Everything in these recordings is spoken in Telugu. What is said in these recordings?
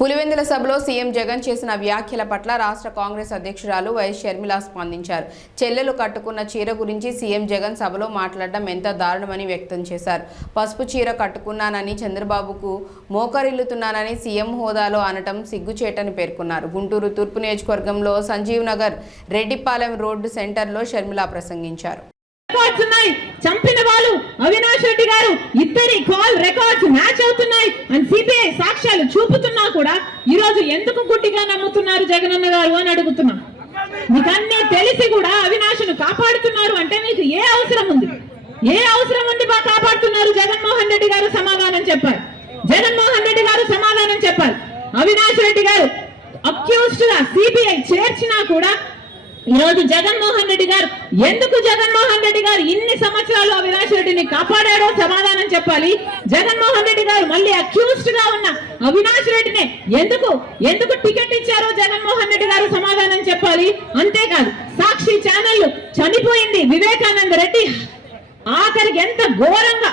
పులివెందుల సభలో సీఎం జగన్ చేసిన వ్యాఖ్యల పట్ల రాష్ట్ర కాంగ్రెస్ అధ్యక్షురాలు వైఎస్ షర్మిల స్పందించారు. చెల్లెలు కట్టుకున్న చీర గురించి సీఎం జగన్ సభలో మాట్లాడడం ఎంత దారుణమని వ్యక్తం చేశారు. పసుపు చీర కట్టుకున్నానని చంద్రబాబుకు మోకరిల్లుతున్నానని సీఎం హోదాలో అనటం సిగ్గుచేటని పేర్కొన్నారు. గుంటూరు తూర్పు నియోజకవర్గంలో సంజీవ్ నగర్ రెడ్డిపాలెం రోడ్డు సెంటర్లో షర్మిల ప్రసంగించారు. చంపిన వాళ్ళు అవినాష్ రెడ్డి గారు. ఇద్దరి కాల్ రికార్డ్స్ మ్యాచ్ అవుతున్నాయి. అని సిబిఐ సాక్ష్యాలు చూపుతున్నాయి. ఈరోజు ఎందుకు గుడ్డిగా నమ్ముతున్నారు జగనన్న గారు అని అడుగుతున్నా. మీకన్నీ తెలిసి కూడా అవినాష్ను కాపాడుతున్నారు అంటే మీకు ఏ అవసరం ఉంది? ఏ అవసరం ఉంది బా కాపాడుతున్నారు జగన్మోహన్ రెడ్డి గారు సమాధానం చెప్పారు. జగన్మోహన్ రెడ్డి గారు సమాధానం చెప్పారు. అవినాష్ రెడ్డి గారు అక్యూస్డ్గా సిబిఐ చేర్చినా కూడా ఈరోజు రోజు జగన్మోహన్ రెడ్డి గారు ఎందుకు జగన్మోహన్ రెడ్డి గారు ఇన్ని సంవత్సరాలు అవినాష్ రెడ్డిని కాపాడాడో సమాధానం చెప్పాలి? జగన్మోహన్ రెడ్డి గారు మళ్ళీ అక్యూస్డ్గా ఉన్న అవినాష్ రెడ్డినే ఎందుకు ఎందుకు టికెట్ ఇచ్చారో జగన్మోహన్ రెడ్డి గారు సమాధానం చెప్పాలి? అంతేకాదు సాక్షి ఛానల్ చనిపోయింది వివేకానంద రెడ్డి. ఆఖరికి ఎంత ఘోరంగా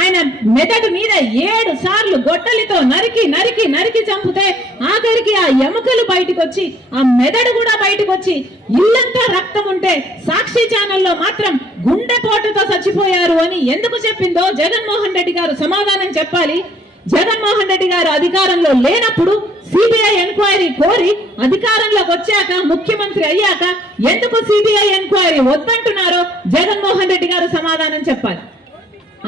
ఆయన మెదడు మీద ఏడు సార్లు గొడ్డలితో నరికి నరికి నరికి చంపితే ఆఖరికి ఆ ఎముకలు బయటకు వచ్చి ఆ మెదడు కూడా బయటకు వచ్చి ఇల్లంతా రక్తం ఉంటే సాక్షి ఛానల్లో మాత్రం గుండెపోటుతో చచ్చిపోయారు అని ఎందుకు చెప్పిందో జగన్మోహన్ రెడ్డి గారు సమాధానం చెప్పాలి. జగన్మోహన్ రెడ్డి గారు అధికారంలో లేనప్పుడు సిబిఐ ఎంక్వైరీ కోరి అధికారంలోకి వచ్చాక ముఖ్యమంత్రి అయ్యాక ఎందుకు సిబిఐ ఎంక్వైరీ వద్దంటున్నారో జగన్మోహన్ రెడ్డి గారు సమాధానం చెప్పాలి.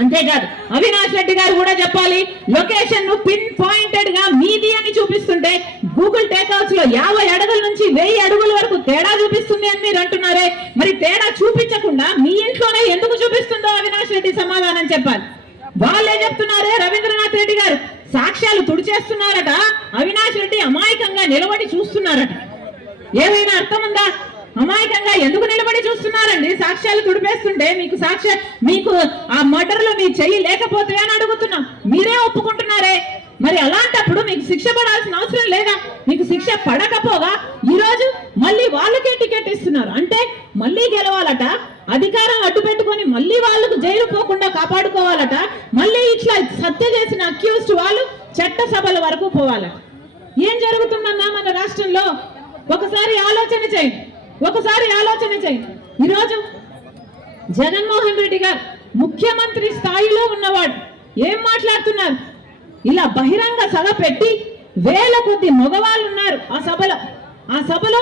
అంతేకాదు అవినాష్ రెడ్డి గారు కూడా చెప్పాలి లొకేషన్ను పిన్ పాయింటెడ్గా మీది అని చూపిస్తుంటే గూగుల్ టేక్అవుట్స్లో యాభై అడుగుల నుంచి వెయ్యి అడుగుల వరకు తేడా చూపిస్తుంది అని మీరు అంటున్నారే. మరి తేడా చూపించకుండా మీ ఇంట్లోనే ఎందుకు చూపిస్తుందో అవినాష్ రెడ్డి సమాధానం చెప్పాలి వాళ్ళే చెప్తున్నారే రవీంద్రనాథ్ రెడ్డి గారు చేస్తున్నారట. అవినాష్ రెడ్డి అమాయకంగా నిలబడి చూస్తున్నారట. ఏమైనా అర్థం ఉందా అమాయకంగా ఎందుకు నిలబడి చూస్తున్నారండి? సాక్ష్యాలు తుడిపేస్తుంటే మీకు సాక్ష్య మీకు ఆ మర్డర్లో మీ చెయ్యి లేకపోతే అని అడుగుతున్నాం. మీరే ఒప్పుకుంటున్నారే? మరి అలాంటప్పుడు మీకు శిక్ష పడాల్సిన అవసరం లేదా? మీకు శిక్ష పడకపోగా ఈ రోజు మళ్ళీ వాళ్ళకే టికెట్ ఇస్తున్నారు. అంటే మళ్ళీ గెలవాలట అధికారం అడ్డు పెట్టుకొని మళ్ళీ వాళ్ళకు జైలు పోకుండా కాపాడుకోవాలట మళ్ళీ ఇట్లా హత్య చేసిన అక్యూస్డ్ వాళ్ళు చట్ట సభల వరకు పోవాలట ఏం జరుగుతుందన్నా మన రాష్ట్రంలో? ఒకసారి ఆలోచన చేయి. ఒకసారి ఆలోచన చేయి. ఈరోజు జగన్మోహన్ రెడ్డి గారు ముఖ్యమంత్రి స్థాయిలో ఉన్నవాడు. ఏం మాట్లాడుతున్నారు? ఇలా బహిరంగ సభ పెట్టి వేల కొద్ది మగవాళ్ళు ఉన్నారు ఆ సభలో. ఆ సభలో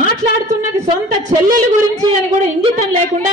మాట్లాడుతున్నది సొంత చెల్లెల గురించి అని కూడా ఇంగితం లేకుండా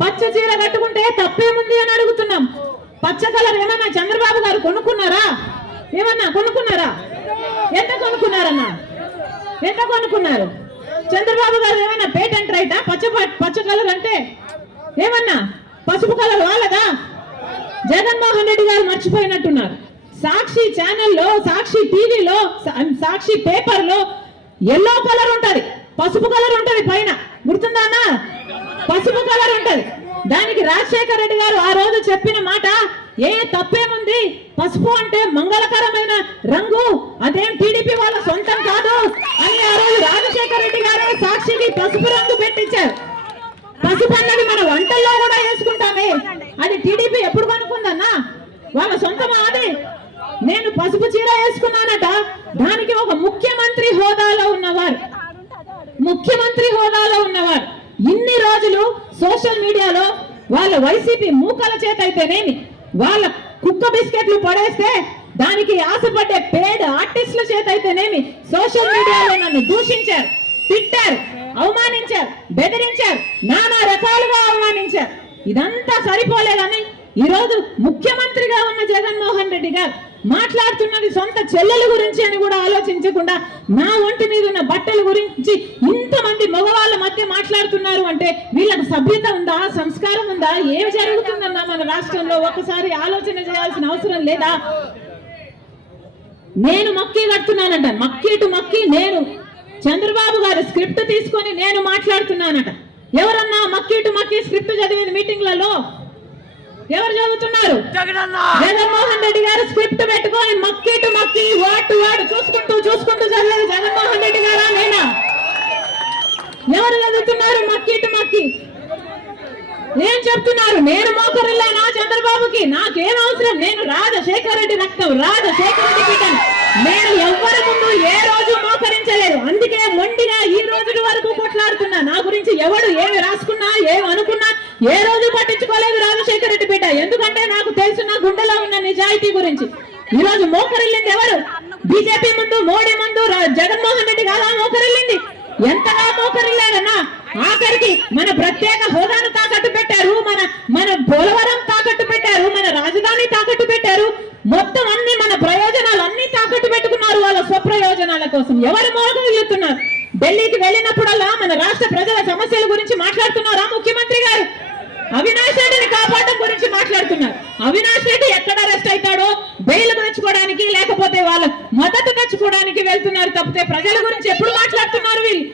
పచ్చ చీర కట్టుకుంటే తప్పేముంది అని అడుగుతున్నాం. పచ్చ కలర్ ఏమన్నా చంద్రబాబు గారు కొనుక్కున్నారా? ఏమన్నా కొనుక్కున్నారా? ఎంత కొనుక్కున్నారన్నా? ఎంత కొనుక్కున్నారు? చంద్రబాబు గారు ఏమన్నా పేటెంట్ రైటా పచ్చ పచ్చ కలర్ అంటే ఏమన్నా? పసుపు కలర్ వాళ్ళదా? జగన్మోహన్ రెడ్డి గారు మర్చిపోయినట్టున్నారు. సాక్షి ఛానల్లో సాక్షి టీవీలో సాక్షి పేపర్లో ఎల్లో కలర్ ఉంటది. పసుపు కలర్ ఉంటది పైన. గుర్తుందా అన్న? పసుపు కలర్ ఉంటది. దానికి రాజశేఖర రెడ్డి గారు ఆ రోజు చెప్పిన మాట ఏ తప్పేముంది? పసుపు అంటే మంగళకరమైన రంగు. అదేం టీడీపీ వాళ్ళ సొంతం కాదు. అని ఆ రోజు రాజశేఖర రెడ్డి గారు సాక్షికి పసుపు రంగు పెట్టించారు. పసుపు అన్నది మన వంటల్లో కూడా వేసుకుంటామే. అది టీడీపీ ఎప్పుడు కొనుక్కుందన్నా? వాళ్ళ సొంతమా అది? నేను పసుపు చీర వేసుకున్నానట. దానికి ఒక ముఖ్యమంత్రి హోదాలో ఉన్నవారు. ముఖ్యమంత్రి హోదాలో ఉన్నవారు. ఇన్ని రోజులు సోషల్ మీడియాలో వాళ్ళ వైసీపీ మూకల చేత అయితేనేమి వాళ్ళ కుక్క బిస్కెట్లు పడేస్తే దానికి ఆశపడ్డే పేద ఆర్టిస్టుల చేత అయితేనేమి సోషల్ మీడియాలో నన్ను దూషించారు తిట్టారు అవమానించారు బెదిరించారు నానా రకాలుగా అవమానించారు. ఇదంతా సరిపోలేదని ఈ రోజు ముఖ్యమంత్రిగా ఉన్న జగన్మోహన్ రెడ్డి గారు మాట్లాడుతున్నది సొంత చెల్లెల గురించి అని కూడా ఆలోచించకుండా నా ఒంటి మీద ఉన్న బట్టల గురించి ఇంతమంది మగవాళ్ళ మధ్య మాట్లాడుతున్నారు అంటే వీళ్ళకి సభ్యత ఉందా సంస్కారం ఉందా ఏం జరుగుతుందన్నా మన రాష్ట్రంలో? ఒకసారి ఆలోచన చేయాల్సిన అవసరం లేదా? నేను మక్కీ కడుతున్నానంట. మక్కీ టు మక్కీ నేను చంద్రబాబు గారు స్క్రిప్ట్ తీసుకొని నేను మాట్లాడుతున్నానట. ఎవరన్నా మక్కీ టు మక్కీ స్క్రిప్ట్ చదివేది మీటింగ్లలో? ఎవరు చదువుతున్నారు? జగన్మోహన్ రెడ్డి గారు స్క్రిప్ట్ పెట్టుకొని మక్కీ టు మక్కీ వర్డ్ టు వర్డ్ చూసుకుంటూ చూసుకుంటూ చదివేది జగన్మోహన్ రెడ్డి గారా నేనా ఎవరు చదువుతున్నారు మక్కీ టు మక్కీ? ఏం చెప్తున్నారు? నేను మోకరిల్లానా చంద్రబాబుకి? నాకేం అవసరం? నేను రాజశేఖర రెడ్డి రక్తం రాజశేఖర రెడ్డి బిడ్డను నేను ఎవ్వరి ముందు ఏ రోజు మోకరించలేదు. అందుకే మొండిగా ఈ రోజు వరకు కొట్లాడుతున్నా. నా గురించి ఎవడు ఏమి రాసుకున్నా ఏమి అనుకున్నా ఏ రోజు పట్టించుకోలేదు రాజశేఖర రెడ్డి బిడ్డ ఎందుకంటే నాకు తెలుసు నా గుండెలో ఉన్న నిజాయితీ గురించి. ఈ రోజు మోకరిల్లింది ఎవరు? బీజేపీ ముందు మోడీ ముందు జగన్మోహన్ రెడ్డి కాదా మోకరిల్లింది. ఎంతగా మోకరిల్లారన్నా ఆఖరికి మన ప్రత్యేక హోదాను తాకట్టు పెట్టారు మన మన పోలవరం తాకట్టు పెట్టారు మన రాజధాని తాకట్టు పెట్టారు మొత్తం అన్ని మన ప్రయోజనాలు అన్ని తాకట్టు పెట్టుకున్నారు వాళ్ళ స్వప్రయోజనాల కోసం ఎవరు మోకరిల్లుతున్నారు ఢిల్లీకి వెళ్ళినప్పుడల్లా మన రాష్ట్ర ప్రజల సమస్యల గురించి మాట్లాడుతున్నారా ముఖ్యమంత్రి గారు అవినాష్ రెడ్డిని కాపాడడం గురించి మాట్లాడుతున్నారు. అవినాష్ రెడ్డి ఎక్కడ అరెస్ట్ అవుతాడో బెయిల్ తెచ్చుకోవడానికి లేకపోతే వాళ్ళ మద్దతు తెచ్చుకోవడానికి వెళ్తున్నారు తప్పితే ప్రజల గురించి ఎప్పుడు మాట్లాడుతున్నారు వీళ్ళు?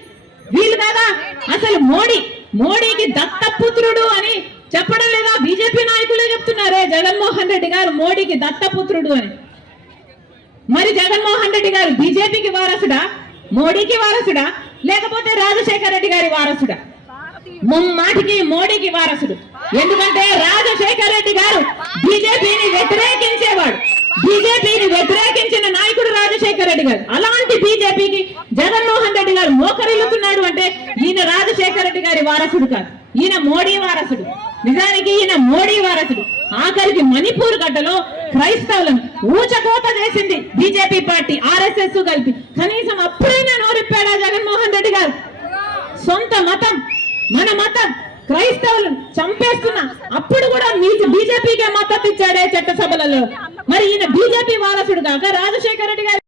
వీళ్ళు కాదా? అసలు మోడీ మోడీకి దత్తపుత్రుడు అని చెప్పడం లేదా? బీజేపీ నాయకులే చెప్తున్నారే జగన్మోహన్ రెడ్డి గారు మోడీకి దత్తపుత్రుడు అని. మరి జగన్మోహన్ రెడ్డి గారు బీజేపీకి వారసుడా? మోడీకి వారసుడా? లేకపోతే రాజశేఖర రెడ్డి గారి వారసుడా? ముమ్మాటికి మోడీకి వారసుడు. ఎందుకంటే రాజశేఖర రెడ్డి గారు బీజేపీని వ్యతిరేకించేవాడు. బీజేపీని వ్యతిరేకించిన నాయకుడు రాజశేఖర రెడ్డి గారు. అలాంటి బీజేపీకి జగన్మోహన్ రెడ్డి గారు మోకరిల్లుతున్నాడు అంటే ఈయన రాజశేఖర రెడ్డి గారి వారసుడు కాదు. ఈయన మోడీ వారసుడు. నిజానికి ఈయన మోడీ వారసుడు. ఆఖరికి మణిపూర్ గడ్డలో క్రైస్తవులను ఊచకోత చేసింది బీజేపీ పార్టీ ఆర్ఎస్ఎస్ కలిపి. కనీసం అప్పుడైనా నోరిప్పాడా జగన్మోహన్ రెడ్డి గారు? సొంత మతం మన మతం క్రైస్తవులు చంపేస్తున్నా. అప్పుడు కూడా మీకు బీజేపీకే మద్దతు ఇచ్చాడే చట్టసభలలో. మరి ఈయన బీజేపీ వారసుడు కాక రాజశేఖర రెడ్డి గారు